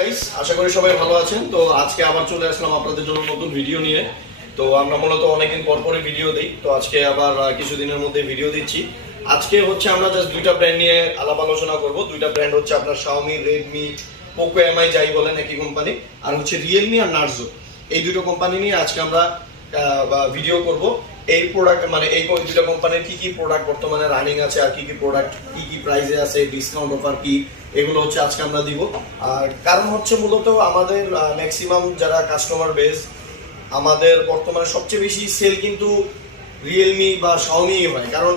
Guys, আশা করি সবাই ভালো আছেন। তো আজকে আবার চলে আসলাম আপনাদের জন্য নতুন ভিডিও নিয়ে। তো আমরা মূলত অনেকদিন পর পরে ভিডিও দিই, তো আজকে আবার কিছুদিনের মধ্যে ভিডিও দিচ্ছি। আজকে হচ্ছে আমরা জাস্ট দুইটা ব্র্যান্ড নিয়ে আলাপ আলোচনা করব। দুইটা ব্র্যান্ড হচ্ছে আপনার Xiaomi, Redmi, Poco, MI যাই বলেন একই কোম্পানি, আর হচ্ছে Realme আর Narzo। এই দুটো কোম্পানি নিয়ে আজকে আমরা ভিডিও করব। এই প্রোডাক্ট মানে এই দুটো কোম্পানির কি কি প্রোডাক্ট বর্তমানে রানিং আছে, আর কি কি প্রোডাক্ট কি কি প্রাইসে আছে, ডিসকাউন্ট অফার কি, এগুলো হচ্ছে আজকে আমরা দিব। আর কারণ হচ্ছে মূলত আমাদের ম্যাক্সিমাম যারা কাস্টমার বেস, আমাদের বর্তমানে সবচেয়ে বেশি সেল কিন্তু রিয়েলমি বা Xiaomi হয়। কারণ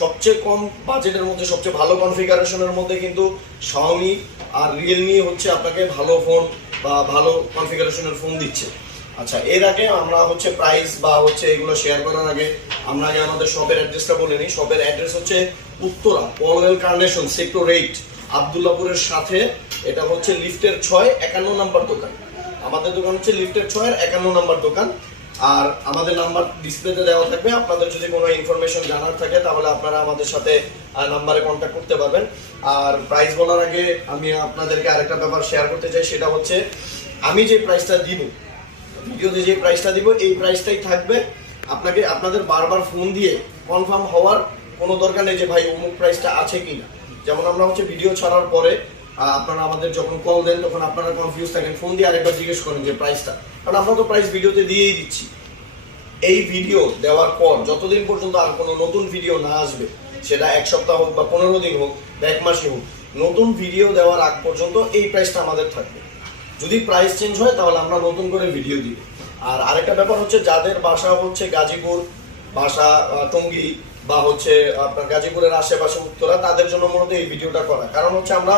সবচেয়ে কম বাজেটের মধ্যে সবচেয়ে ভালো কনফিগারেশনের মধ্যে কিন্তু Xiaomi আর রিয়েলমি হচ্ছে আপনাকে ভালো ফোন বা ভালো কনফিগারেশনের ফোন দিচ্ছে। আচ্ছা, এর আগে আমরা হচ্ছে প্রাইস বা হচ্ছে এগুলো শেয়ার করার আগে আমরা আগে আমাদের শপের অ্যাড্রেসটা বলে নিই। শপের অ্যাড্রেস হচ্ছে উত্তরা পলওয়েল কার্নেশন সেক্টর 8 আব্দুল্লাহপুরের সাথে। এটা হচ্ছে লিফটের 6 51 নাম্বার দোকান। আমাদের দোকান হচ্ছে লিফটের 6 এর 51 নাম্বার দোকান। আর আমাদের নাম্বার ডিসপ্লেতে দেওয়া থাকবে। আপনাদের যদি কোনো ইনফরমেশন জানার থাকে তাহলে আপনারা আমাদের সাথে নাম্বারে কন্ট্যাক্ট করতে পারবেন। আর প্রাইস বলার আগে আমি আপনাদেরকে আরেকটা ব্যাপার শেয়ার করতে চাই, সেটা হচ্ছে আমি যে প্রাইসটা দিব ভিডিওতে, যে প্রাইসটা দিব এই প্রাইসটাই থাকবে। আপনাকে আপনাদের বারবার ফোন দিয়ে কনফার্ম হওয়ার কোনো দরকার নেই যে ভাই অমুক প্রাইসটা আছে কিনা। যেমন আমরা হচ্ছে ভিডিও ছাড়ার পরে আপনারা আমাদের যখন কল দেন তখন আপনারা কনফিউজ থাকেন, ফোন দিয়ে আরেকবার জিজ্ঞেস করেন যে প্রাইসটা, কারণ আমরা তো প্রাইস ভিডিওতে দিয়েই দিচ্ছি। এই ভিডিও দেওয়ার পর যতদিন পর্যন্ত আর কোনো নতুন ভিডিও না আসবে, সেটা এক সপ্তাহ হোক বা 15 দিন হোক বা 1 মাসই হোক, নতুন ভিডিও দেওয়ার আগ পর্যন্ত এই প্রাইসটা আমাদের থাকবে। যদি প্রাইস চেঞ্জ হয় তাহলে আমরা নতুন করে ভিডিও দিব। আর আরেকটা ব্যাপার হচ্ছে যাদের বাসা হচ্ছে গাজীপুর, বাসা টঙ্গী বা হচ্ছে আপনার গাজীপুরের আশেপাশে উত্তরা, তাদের জন্য মূলত এই ভিডিওটা করা। কারণ হচ্ছে আমরা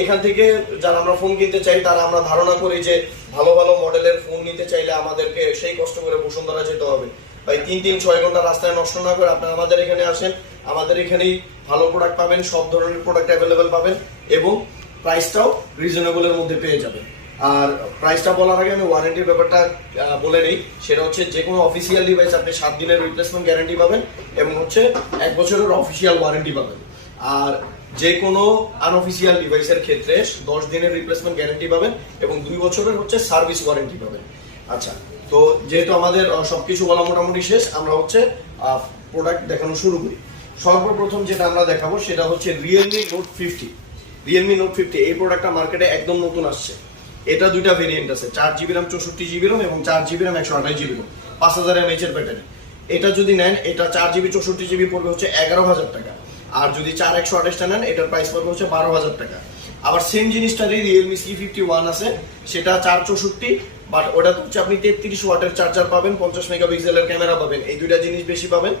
এখান থেকে যারা আমরা ফোন কিনতে চাই তারা আমরা ধারণা করি যে ভালো ভালো মডেলের ফোন নিতে চাইলে আমাদেরকে সেই কষ্ট করে বসুন্ধরা যেতে হবে। ভাই 3-6 ঘন্টা রাস্তায় নষ্ট না করে আপনারা আমাদের এখানে আসেন। আমাদের এখানেই ভালো প্রোডাক্ট পাবেন, সব ধরনের প্রোডাক্ট অ্যাভেলেবেল পাবেন এবং প্রাইসটাও রিজনেবলের মধ্যে পেয়ে যাবেন। আর প্রাইসটা বলার আগে আমি ওয়ারেন্টির ব্যাপারটা বলে নেই। সেটা হচ্ছে যে কোনো অফিসিয়াল ডিভাইস আপনি 7 দিনের রিপ্লেসমেন্ট গ্যারান্টি পাবেন এবং হচ্ছে 1 বছরের অফিসিয়াল ওয়ারেন্টি পাবেন। আর যে কোনো আনঅফিসিয়াল ডিভাইসের ক্ষেত্রে 10 দিনের রিপ্লেসমেন্ট গ্যারান্টি পাবেন এবং 2 বছরের হচ্ছে সার্ভিস ওয়ারেন্টি পাবেন। আচ্ছা, তো যেহেতু আমাদের সবকিছু বলা মোটামুটি শেষ, আমরা হচ্ছে প্রোডাক্ট দেখানো শুরু করি। সর্বপ্রথম যেটা আমরা দেখাবো সেটা হচ্ছে রিয়েলমি নোট 50। রিয়েলমি নোট 50 এই প্রোডাক্টটা মার্কেটে একদম নতুন আসছে। এটা দুইটা ভেরিয়েন্ট আছে, 4GB RAM 64GB ROM এবং 4GB RAM 128GB ROM, 5000 mAh এর ব্যাটারি। এটা যদি নেন, এটা 4GB 64GB পড়বে হচ্ছে 11,000 টাকা। আর যদি 4128টা নেন, এটার প্রাইস পড়বে হচ্ছে 12,000 টাকা। আবার সেম জিনিসটারই রিয়েলমি C51 আছে, সেটা 464, বাট ওটা হচ্ছে আপনি 33 ওয়াটের চার্জার পাবেন, 50 মেগাপিক্সেলের ক্যামেরা পাবেন, এই দুইটা জিনিস বেশি পাবেন।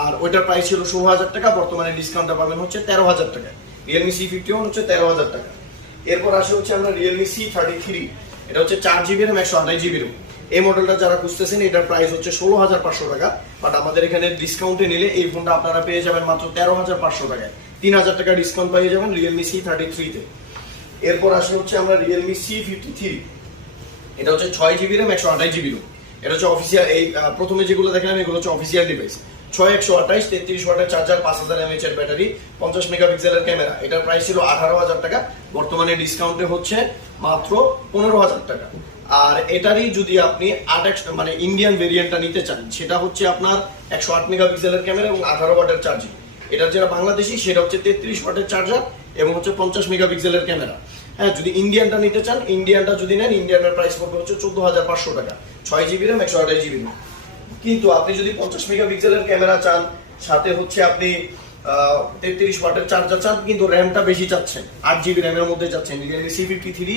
আর ওইটার প্রাইস ছিল 16,000 টাকা, বর্তমানে ডিসকাউন্টটা পাবেন হচ্ছে 13,000 টাকা। রিয়েলমি C51 হচ্ছে 13,000 টাকা। এরপর আসে হচ্ছে আমরা রিয়েলমি C33। এটা হচ্ছে 4GB RAM 128GB ROM। এই মডেলটা যারা খুঁজতেছেন এটার প্রাইস হচ্ছে 16,500 টাকা, বাট আমাদের এখানে ডিসকাউন্টে নিলে এই ফোনটা আপনারা পেয়ে যাবেন মাত্র 13,500 টাকায়। 3,000 টাকা ডিসকাউন্ট পেয়ে যাবেন রিয়েলমি C33 তে। এরপর আসে হচ্ছে আমরা রিয়েলমি C53। এটা হচ্ছে 6GB RAM 128GB ROM। এটা হচ্ছে অফিসিয়াল, এই প্রথমে যেগুলো দেখেন এগুলো হচ্ছে অফিসিয়াল ডিভাইস। 6128, 33 ওয়াটের চার্জার, 5000 mAh এর ব্যাটারি, 50 মেগাপিক্সেলের ক্যামেরা। এটার প্রাইস ছিল 18,000 টাকা, বর্তমানে ডিসকাউন্টে হচ্ছে মাত্র 15,000 টাকা। আর এটারই যদি আপনি 8x মানে ইন্ডিয়ান ভেরিয়েন্টটা নিতে চান, সেটা হচ্ছে আপনার 108 মেগাপিক্সেলের ক্যামেরা এবং 18 ওয়াটের চার্জিং। এটার যেটা বাংলাদেশি সেটা হচ্ছে 33 ওয়াটের চার্জার এবং হচ্ছে 50 মেগাপিক্সেলের ক্যামেরা। হ্যাঁ, যদি ইন্ডিয়ানটা নিতে চান, ইন্ডিয়ানটা যদি নেন, ইন্ডিয়ানের প্রাইস পড়বে হচ্ছে 14,500 টাকা, 6GB RAM 128GB ROM। কিন্তু আপনি যদি 50 মেগাপিক্সেলের ক্যামেরা চান, সাথে হচ্ছে আপনি 33 ওয়াটের চার্জার চান, কিন্তু র্যামটা বেশি চাচ্ছেন, 8GB র্যামের মধ্যে চাচ্ছেন, রিয়েলমি C53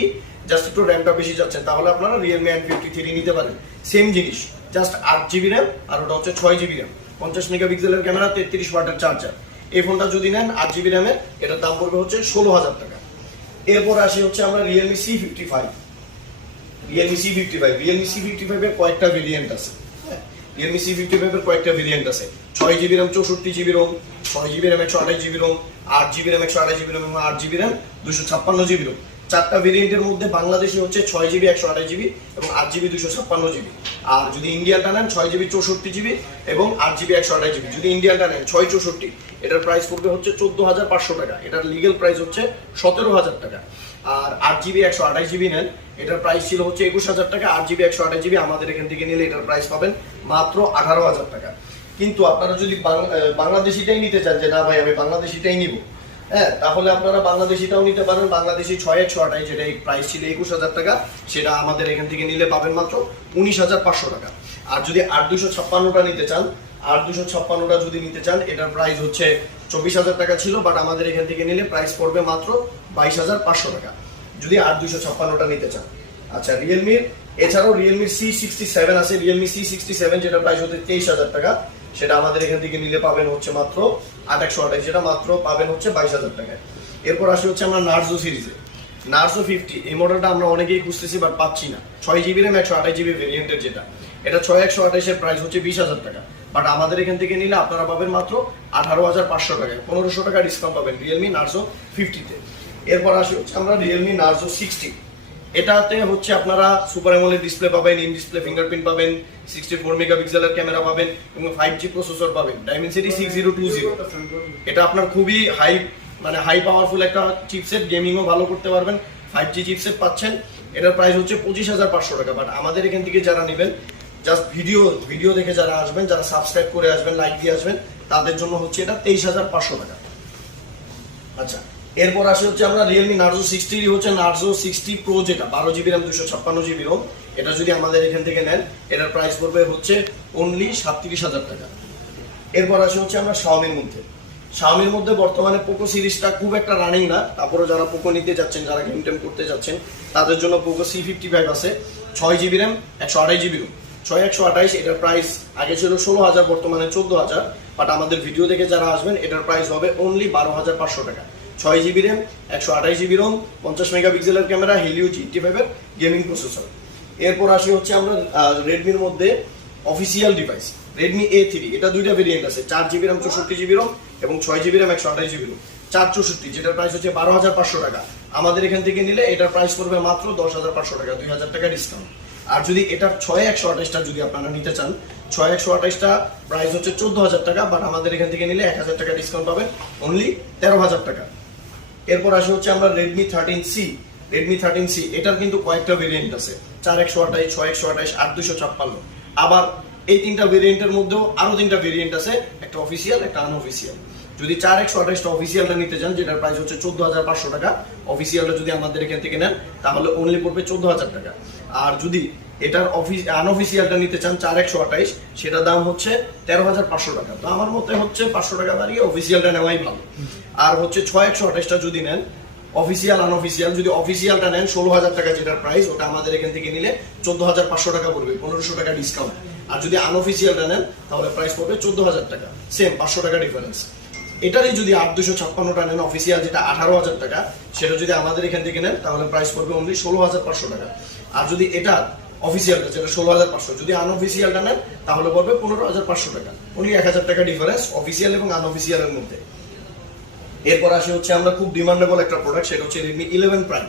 জাস্ট একটু র্যামটা বেশি চাচ্ছেন, তাহলে আপনারা রিয়েলমি N53 নিতে পারেন। সেম জিনিস, জাস্ট 8GB র্যাম আর ওটা হচ্ছে 6GB র্যাম, 50 মেগাপিক্সেলের ক্যামেরা, 33 ওয়াটের চার্জার। এই ফোনটা যদি নেন 8GB র্যামের, এটার দাম পড়বে হচ্ছে 16,000 টাকা। এরপর আসি হচ্ছে আমরা রিয়েলমি C55। রিয়েলমি C55 এর কয়েকটা ভেরিয়েন্ট আছে। রিয়েলমি C55 এর কয়েকটা ভেরিয়েন্ট আছে, 6GB RAM 64GB ROM, 6GB RAM 128GB ROM, 8GB RAM 128GB ROM এবং 8GB RAM 256GB ROM। চারটা ভেরিয়েন্টের মধ্যে বাংলাদেশে হচ্ছে 6GB 128GB এবং 8GB 256GB। আর যদি ইন্ডিয়ানটা নেন 6GB 64GB এবং 8GB 128GB। যদি ইন্ডিয়ানটা নেন 664, এটার প্রাইস পড়বে হচ্ছে 14,500 টাকা। এটার লিগেল প্রাইস হচ্ছে 17,000 টাকা। আর 8GB 128GB নেন, এটার প্রাইস ছিল হচ্ছে 21,000 টাকা। 8GB 128GB আমাদের এখান থেকে নিলে এটার প্রাইস পাবেন মাত্র 18,000 টাকা। কিন্তু আপনারা যদি বাংলাদেশিটাই নিতে চান যে না ভাই আমি বাংলাদেশিটাই নিব, হ্যাঁ, তাহলে আপনারা বাংলাদেশিটাও নিতে পারেন। বাংলাদেশি 6128 যেটা এই প্রাইস ছিল 21,000 টাকা, সেটা আমাদের এখান থেকে নিলে পাবেন মাত্র 19,500 টাকা। আর যদি 8256টা নিতে চান, 8256টা যদি নিতে চান, এটার প্রাইস হচ্ছে 24,000 টাকা ছিল, বাট আমাদের এখান থেকে নিলে প্রাইস পড়বে মাত্র 22,500 টাকা যদি 8256টা নিতে চান। আচ্ছা, রিয়েলমির এছাড়াও রিয়েলমির C67 আছে, রিয়েলমি C67 যেটা প্রাইস হচ্ছে 23,000 টাকা, সেটা আমাদের এখান থেকে নিলে পাবেন হচ্ছে মাত্র 8128, যেটা মাত্র পাবেন হচ্ছে 22,000 টাকায়। এরপর আসে হচ্ছে আমরা নার্জো সিরিজে, নার্জো 50, এই মডেলটা আমরা অনেকেই খুঁজতেছি বাট পাচ্ছি না। 6GB র্যাম 128GB ভেরিয়েন্টের যেটা, এটা 6128 এর প্রাইস হচ্ছে 20,000 টাকা, বাট আমাদের এখান থেকে নিলে আপনারা পাবেন মাত্র 18,500 টাকায়, 1500 টাকা ডিসকাউন্ট পাবেন রিয়েলমি নার্জো 50-তে। এরপর আসে হচ্ছে আমরা রিয়েলমি নার্জো 60, এটাতে হচ্ছে আপনারা সুপার অ্যামোলেড ডিসপ্লে পাবেন, ইন ডিসপ্লে ফিঙ্গারপ্রিন্ট পাবেন, 64 মেগাপিক্সেলের ক্যামেরা পাবেন এবং 5G প্রসেসর পাবেন, Dimensity 6020। এটা আপনার খুবই হাই পাওয়ারফুল একটা চিপসেট, গেমিংও ভালো করতে পারবেন, 5G চিপসেট পাচ্ছেন। এটার প্রাইস হচ্ছে 25,500 টাকা, বাট আমাদের এখান থেকে যারা নেবেন, জাস্ট ভিডিও দেখে যারা আসবেন, যারা সাবস্ক্রাইব করে আসবেন, লাইক দিয়ে আসবেন, তাদের জন্য হচ্ছে এটা 23,500 টাকা। আচ্ছা, এরপর আসে হচ্ছে আমরা রিয়েলমি নার্জো 60 হচ্ছে নার্জো 60 প্রো, যেটা 12GB র্যাম 256GB রোম, এটা যদি আমাদের এখান থেকে নেন, এটার প্রাইস পড়বে হচ্ছে অনলি 37,000 টাকা। এরপর আসে হচ্ছে আমরা শাওমির মধ্যে বর্তমানে পোকো সিরিজটা খুব একটা রানিং না, তারপরে যারা পোকো নিতে যাচ্ছেন, যারা গেম টেম করতে যাচ্ছেন, তাদের জন্য পোকো C55 আছে, 6GB র্যাম 128GB রোম, 6128, এটার প্রাইস আগে ছিল 16,000, বর্তমানে 14,000, বাট আমাদের ভিডিও দেখে যারা আসবেন এটার প্রাইস হবে অনলি 12,500 টাকা। 6GB র্যাম 128GB রোম, 50 মেগাপিক্সেলের ক্যামেরা, হেলিও G85 এর গেমিং প্রসেসর। এরপর আসি হচ্ছে আমরা রেডমির মধ্যে অফিসিয়াল ডিভাইস রেডমি A3, এটা দুইটা ভেরিয়েন্ট আছে, 4GB র্যাম 64GB রোম এবং 6GB র্যাম 128GB রোম, 464, যেটার প্রাইস হচ্ছে 12,500 টাকা। আমাদের এখান থেকে নিলে এটার প্রাইস পড়বে মাত্র 10,500 টাকা, 2,000 টাকা ডিসকাউন্ট। আর যদি এটার 6128টা যদি আপনারা নিতে চান, 6128টা প্রাইস হচ্ছে 14,000 টাকা, বাট আমাদের এখান থেকে নিলে 1,000 টাকা ডিসকাউন্ট পাবেন, অনলি 13,000 টাকা। এরপর আসে হচ্ছে আমরা রেডমি 13C, এটার কিন্তু কয়েকটা ভেরিয়েন্ট আছে, 4128, 6128, 8256। আবার এই তিনটা ভেরিয়েন্টের মধ্যেও আরো তিনটা ভেরিয়েন্ট আছে, একটা অফিসিয়াল, একটা আনঅফিসিয়াল। যদি 4128টা অফিসিয়ালটা নিতে চান, যেটার প্রাইস হচ্ছে 14,500 টাকা, অফিসিয়ালটা যদি আমাদের এখান থেকে নেন তাহলে অনলি পড়বে 14,000 টাকা। আর যদি এটার আনঅফিসিয়ালটা নিতে চান 4128, সেটার দাম হচ্ছে 13,500 টাকা। তো আমার মতে হচ্ছে 500 টাকা দাঁড়িয়ে অফিসিয়ালটা নেওয়াই ভালো। আর হচ্ছে 6128টা যদি নেন, অফিসিয়াল আনঅফিসিয়াল, যদি অফিসিয়ালটা নেন 16,000 টাকা যেটার প্রাইস, ওটা আমাদের এখান থেকে নিলে 14,500 টাকা পড়বে, 1,500 টাকা ডিসকাউন্ট। আর যদি আনঅফিসিয়ালটা নেন তাহলে প্রাইস পড়বে 14,000 টাকা, সেম 500 টাকা ডিফারেন্স। এটারই যদি 8256টা নেন অফিসিয়াল, যেটা 18,000 টাকা, সেটা যদি আমাদের এখান থেকে নেন তাহলে প্রাইস পড়বে অনলি 16,500 টাকা। আর যদি এটা অফিসিয়ালটা যেটা 16,500, যদি আনঅফিসিয়ালটা নেন তাহলে পড়বে 15,500 টাকা, অনলি 1,000 টাকা ডিফারেন্স অফিসিয়াল এবং আনঅফিসিয়ালের মধ্যে। এরপর আসে হচ্ছে আমরা খুব ডিমান্ডেবল একটা প্রোডাক্ট, সেটা হচ্ছে রেডমি 11 প্রাইম।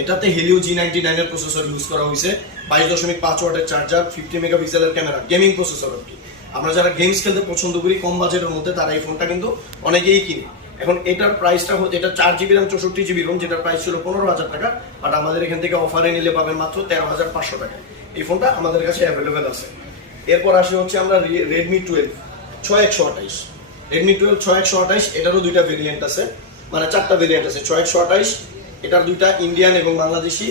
এটাতে হেলিও G99 এর প্রসেসর ইউজ করা হয়েছে, 22.5 ওয়াটের চার্জার, 50 মেগাপিক্সেলের ক্যামেরা, গেমিং প্রসেসর আর কি। আমরা যারা গেমস খেলতে পছন্দ করি কম বাজেটের মধ্যে, তারা এই ফোনটা কিন্তু অনেকেই কিনে। এখন এটার প্রাইসটা হচ্ছে, এটা 4GB র্যাম 64GB রোম, যেটার প্রাইস ছিল 15,000 টাকা, বাট আমাদের এখান থেকে অফারে নিলে পাবেন মাত্র 13,500 টাকা। এই ফোনটা আমাদের কাছে অ্যাভেলেবেল আছে। এরপর আসে হচ্ছে আমরা রেডমি 12 6128, রেডমি 12 6128, এটারও দুইটা ভেরিয়েন্ট আছে, মানে 4টা ভেরিয়েন্ট আছে। 6128 এটার দুইটা ইন্ডিয়ান এবং বাংলাদেশি,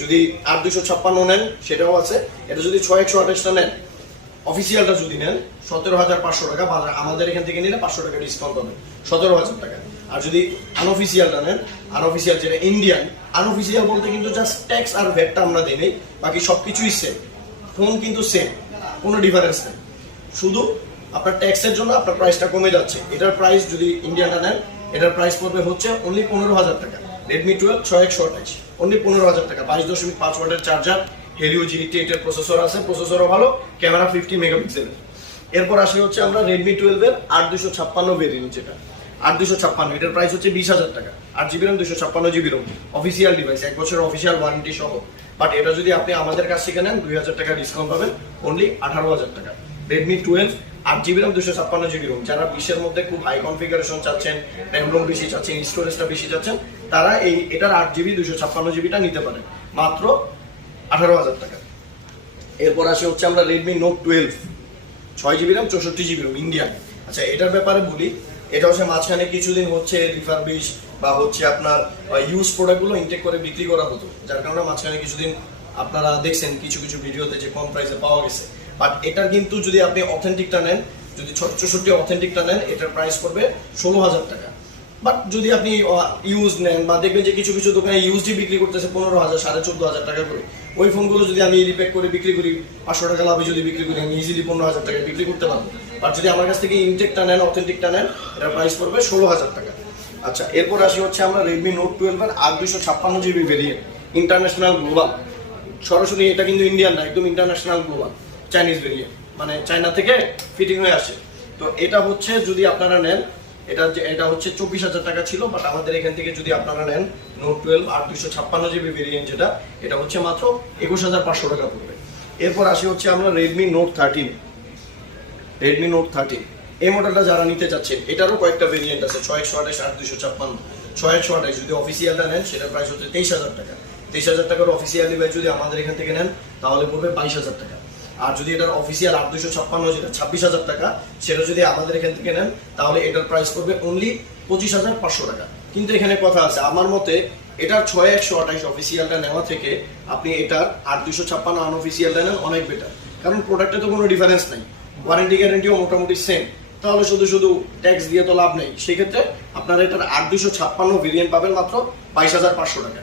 যদি 8256 নেন সেটাও আছে। এটা যদি 6128টা নেন, অফিসিয়ালটা যদি নেন 17,500 টাকা, আমাদের এখান থেকে নিলে 500 টাকা ডিসকাউন্ট পাবেন, 17,000 টাকা। আর যদি আনঅফিসিয়ালটা নেন, আনঅফিসিয়াল যেটা ইন্ডিয়ান, আনঅফিসিয়াল বলতে কিন্তু জাস্ট ট্যাক্স আর ভ্যাটটা আমরা দিই নেই, বাকি সবকিছুই সেম, ফোন কিন্তু সেম, কোনো ডিফারেন্স নেই, শুধু আপনার ট্যাক্সের জন্য আপনার প্রাইসটা কমে যাচ্ছে। এটার প্রাইস যদি ইন্ডিয়ানটা নেন, এটার প্রাইস পড়বে হচ্ছে অনলি 15,000 টাকা। রেডমি 12 6128 অনলি 15,000 টাকা, 22.5 ওয়াটের চার্জার, হেলিও G88 এর প্রসেসর আছে, প্রসেসরও ভালো, ক্যামেরা 50 মেগাপিক্সেলের। এরপর আসে হচ্ছে আমরা রেডমি 12 এর 8256 ভেরিয়েন্ট, যেটা 8256, এটার প্রাইস হচ্ছে 20,000 টাকা, 8GB RAM 256GB Rome, official device, 1 বছরের অফিসিয়াল ওয়ারেন্টি সহ। বাট এটা যদি আপনি আমাদের কাছ থেকে নেন 2,000 টাকা ডিসকাউন্ট পাবেন, অনলি 18,000 টাকা। Redmi 12 8GB RAM 256GB Rome, যারা 20-এর মধ্যে খুব হাই কনফিগারেশন চাচ্ছেন, র্যাম রোম বেশি চাচ্ছেন, স্টোরেজটা বেশি চাচ্ছেন, তারা এটার 8GB 256GBটা নিতে পারে মাত্র 18,000 টাকা। এরপর আসে হচ্ছে আমরা Redmi note 12 6GB RAM 64GB RAM Indian. আচ্ছা, এটার ব্যাপারে বলি, এটা হচ্ছে মাঝখানে কিছুদিন হচ্ছে রিফারবিশ বা হচ্ছে আপনার ইউজ প্রোডাক্টগুলো ইনটেক করে বিক্রি করা হতো, যার কারণে মাঝখানে কিছুদিন আপনারা দেখছেন কিছু কিছু ভিডিওতে যে কম প্রাইসে পাওয়া গেছে। বাট এটার কিন্তু যদি আপনি অথেন্টিকটা নেন, যদি 64 অথেন্টিকটা নেন, এটার প্রাইস পড়বে 16,000 টাকা। বাট যদি আপনি ইউজ নেন বা দেখবেন যে কিছু কিছু দোকানে ইউজডি বিক্রি করতেছে 15,000 14,500 টাকা করে, ওই ফোনগুলো যদি আমি রিপ্যাক করে বিক্রি করি 500 টাকা লাভে যদি বিক্রি করি, আমি ইজিলি 15,000 টাকা বিক্রি করতে পারবো। আর যদি আমার কাছ থেকে ইনটেকটা নেন, অথেন্টিকটা নেন, এটার প্রাইস পড়বে 16,000 টাকা। আচ্ছা, এরপর আসি হচ্ছে আমরা রেডমি নোট 12 এর 8 256GB ভেরিয়েন্ট, ইন্টারন্যাশনাল গ্লোবাল। সরাসরি এটা কিন্তু ইন্ডিয়ান না, একদম ইন্টারন্যাশনাল গ্লোবাল চাইনিজ ভেরিয়েন্ট, মানে চায়না থেকে ফিটিং হয়ে আসে। তো এটা হচ্ছে যদি আপনারা নেন, এটা হচ্ছে 24,000 টাকা ছিল, বাট আমাদের এখান থেকে যদি আপনারা নেন নোট 12 8 256GB ভেরিয়েন্ট, যেটা এটা হচ্ছে মাত্র 21,500 টাকা পড়বে। এরপর আসি হচ্ছে আমরা রেডমি নোট 13। রেডমি নোট 13 এই মডেলটা যারা নিতে চাচ্ছেন, এটারও কয়েকটা ভেরিয়েন্ট আছে, 6128 8 256 6128। যদি অফিসিয়ালটা নেন সেটার প্রাইস হচ্ছে 23,000 টাকা। 23,000 টাকার অফিসিয়াল ডিভাইস যদি আমাদের এখান থেকে নেন তাহলে পড়বে 22,000 টাকা। আর যদি এটার অফিসিয়াল 8 256 যেটা 26,000 টাকা, সেটা যদি আমাদের এখান থেকে নেন তাহলে এটার প্রাইস পড়বে অনলি 25,500 টাকা। কিন্তু এখানে কথা আছে, আমার মতে এটার 6128 অফিসিয়ালটা নেওয়া থেকে আপনি এটার 8 256 আনঅফিসিয়ালটা নেন অনেক বেটার, কারণ প্রোডাক্টে তো কোনো ডিফারেন্স নাই, ওয়ারেন্টি গ্যারেন্টিও মোটামুটি সেম। তাহলে শুধু শুধু ট্যাক্স দিয়ে তো লাভ নেই, সেক্ষেত্রে আপনারা এটার 8 256 ভেরিয়েন্ট পাবেন মাত্র 22,500 টাকা।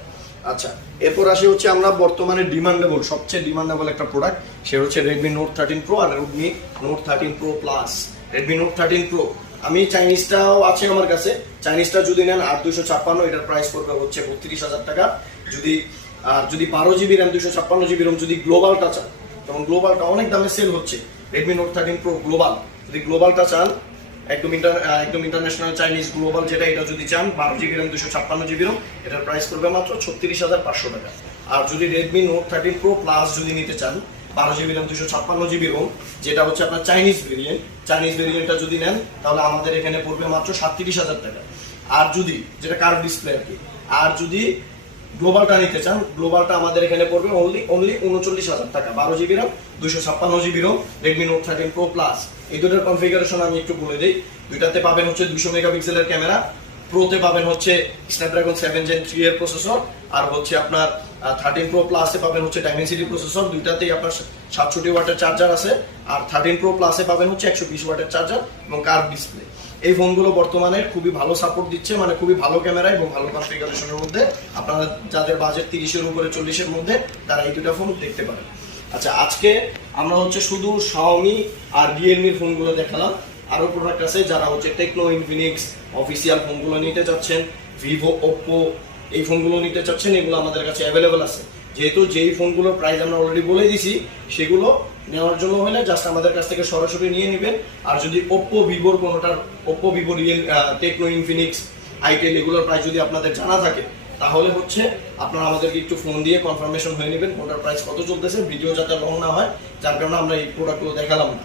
আচ্ছা, এরপর আসি হচ্ছে আমরা বর্তমানে ডিমান্ডেবল, সবচেয়ে ডিমান্ডেবল একটা প্রোডাক্ট, সেটা হচ্ছে রেডমি নোট 13 প্রো আর Redmi Note 13 pro plus. Redmi Note 13 pro আমি চাইনিজটাও আছে আমার কাছে, চাইনিজটা যদি নেন 8 256, এটার প্রাইস পড়বে হচ্ছে 32,000 টাকা। যদি 12GB RAM 256GB ROM যদি গ্লোবালটা চান, তখন গ্লোবালটা অনেক দামে সেল হচ্ছে। রেডমি নোট 13 প্রো গ্লোবাল, যদি গ্লোবালটা চান একদম ইন্টারন্যাশনাল চাইনিজ গ্লোবাল যেটা, এটা যদি চান 12GB RAM 256GB ROM, এটার প্রাইস করবে মাত্র 36,500 টাকা। আর যদি রেডমি নোট 13 প্রো প্লাস যদি নিতে চান 12GB RAM 256GB ROM, যেটা হচ্ছে আপনার চাইনিজ ভেরিয়েন্টটা যদি নেন তাহলে আমাদের এখানে পড়বে মাত্র 37,000 টাকা। আর যদি যেটা কার্ভ ডিসপ্লে আর কি, আর যদি গ্লোবালটা নিতে চান, গ্লোবালটা আমাদের এখানে পড়বে অনলি 39,000 টাকা। 12GB RAM 256GB ROM Redmi Note 13 pro plus. এই দুটোর কনফিগারেশন আমি একটু বলে দিই। দুইটাতে পাবেন হচ্ছে 200 মেগাপিক্সেলের ক্যামেরা, প্রোতে পাবেন হচ্ছে স্ন্যাপড্রাগন 7 Gen 3 এর প্রসেসর, আর হচ্ছে আপনার 13 প্রো প্লাসে পাবেন হচ্ছে ডাইমেনসিটি প্রসেসর। দুইটাতেই আপনার 67 ওয়াটের চার্জার আছে, আর 13 প্রো প্লাসে পাবেন হচ্ছে 120 ওয়াটের চার্জার এবং কার্ভ ডিসপ্লে। এই ফোনগুলো বর্তমানে খুবই ভালো সাপোর্ট দিচ্ছে, মানে খুবই ভালো ক্যামেরা এবং ভালো কনফিগারেশনের মধ্যে। আপনারা যাদের বাজেট 30-এর উপরে 40-এর মধ্যে, তারা এই দুটো ফোন দেখতে পারেন। আচ্ছা, আজকে আমরা হচ্ছে শুধু Xiaomi আর Realme এর ফোনগুলো দেখালাম, আরো প্রোডাক্ট আছে যারা হচ্ছে টেকনো, ইনফিনিক্স অফিসিয়াল ফোনগুলো নিতে চাচ্ছেন, ভিভো, ওপ্পো এই ফোনগুলো নিতে চাচ্ছেন, এগুলো আমাদের কাছে অ্যাভেলেবল আছে। যেহেতু যেই ফোনগুলোর প্রাইস আমরা অলরেডি বলে দিছি, সেগুলো নেওয়ার জন্য হলে জাস্ট আমাদের কাছ থেকে সরাসরি নিয়ে নেবেন। আর যদি ওপ্পো, ভিভোর কোনোটার, Oppo, Vivo, Tecno, Infinix, itel এগুলোর প্রাইস যদি আপনাদের জানা থাকে, তাহলে হচ্ছে আপনারা আমাদেরকে একটু ফোন দিয়ে কনফার্মেশন হয়ে নেবেন কোনটার প্রাইস কত চলতেছে, ভিডিও যাতে লং না হয়, যার কারণে আমরা এই প্রোডাক্টগুলো দেখালাম না।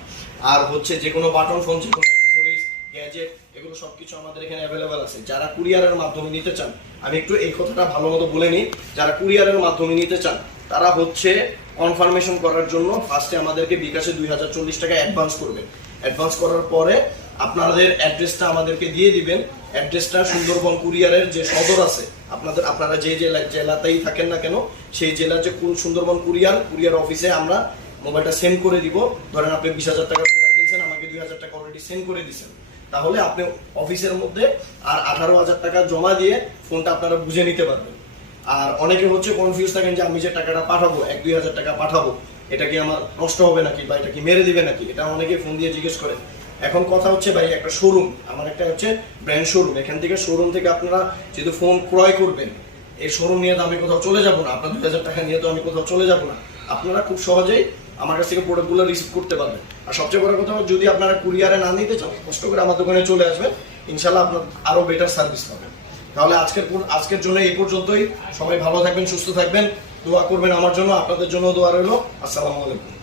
আর হচ্ছে যে কোনো বাটন ফোন, যে কোনো অ্যাক্সেসরিজ, গ্যাজেট, এগুলো সবকিছু আমাদের এখানে অ্যাভেলেবেল আছে। যারা কুরিয়ারের মাধ্যমে নিতে চান, আমি একটু এই কথাটা ভালো মতো বলে নিই, যারা কুরিয়ারের মাধ্যমে নিতে চান তারা হচ্ছে কনফার্মেশন করার জন্য ফার্স্টে আমাদেরকে বিকাশে 2040 টাকা অ্যাডভান্স করবেন। অ্যাডভান্স করার পরে আপনাদের অ্যাড্রেসটা আমাদেরকে দিয়ে দিবেন। অ্যাড্রেসটা সুন্দরবন কুরিয়ারের যে সদর আছে, আপনারা যে জেলাতেই থাকেন না কেন, সেই জেলার যে সুন্দরবন কুরিয়ার অফিসে আমরা মোবাইলটা সেন্ড করে দিব। ধরেন আপনি 20,000 টাকার প্রোডাক্ট কিনছেন, আমাকে 2,000 টাকা অলরেডি সেন্ড করে দিচ্ছেন, তাহলে আপনি অফিসের মধ্যে আর 18,000 টাকা জমা দিয়ে ফোনটা আপনারা বুঝে নিতে পারবেন। আর অনেকে হচ্ছে কনফিউজ থাকেন যে আমি যে টাকাটা পাঠাবো, 1-2,000 টাকা পাঠাবো, এটা কি আমার নষ্ট হবে নাকি, বা এটা কি মেরে দিবে নাকি, এটা অনেকে ফোন দিয়ে জিজ্ঞেস করে। এখন কথা হচ্ছে ভাই, একটা শোরুম, আমার একটা হচ্ছে ব্র্যান্ড শোরুম, এখান থেকে শোরুম থেকে আপনারা যেহেতু ফোন ক্রয় করবেন, এই শোরুম নিয়ে তো আমি কোথাও চলে যাবো না, আপনার 2,000 টাকা নিয়ে তো আমি কোথাও চলে যাবো না। আপনারা খুব সহজেই আমার কাছ থেকে প্রোডাক্টগুলো রিসিভ করতে পারবেন। আর সবচেয়ে বড় কথা, যদি আপনারা কুরিয়ারে না নিতে চান, কষ্ট করে আমার দোকানে চলে আসবেন, ইনশাল্লাহ আপনার আরো বেটার সার্ভিস পাবেন। তাহলে আজকের জন্য এই পর্যন্তই। সবাই ভালো থাকবেন, সুস্থ থাকবেন, দোয়া করবেন আমার জন্য, আপনাদের জন্য দোয়া রইল। আসসালামু আলাইকুম।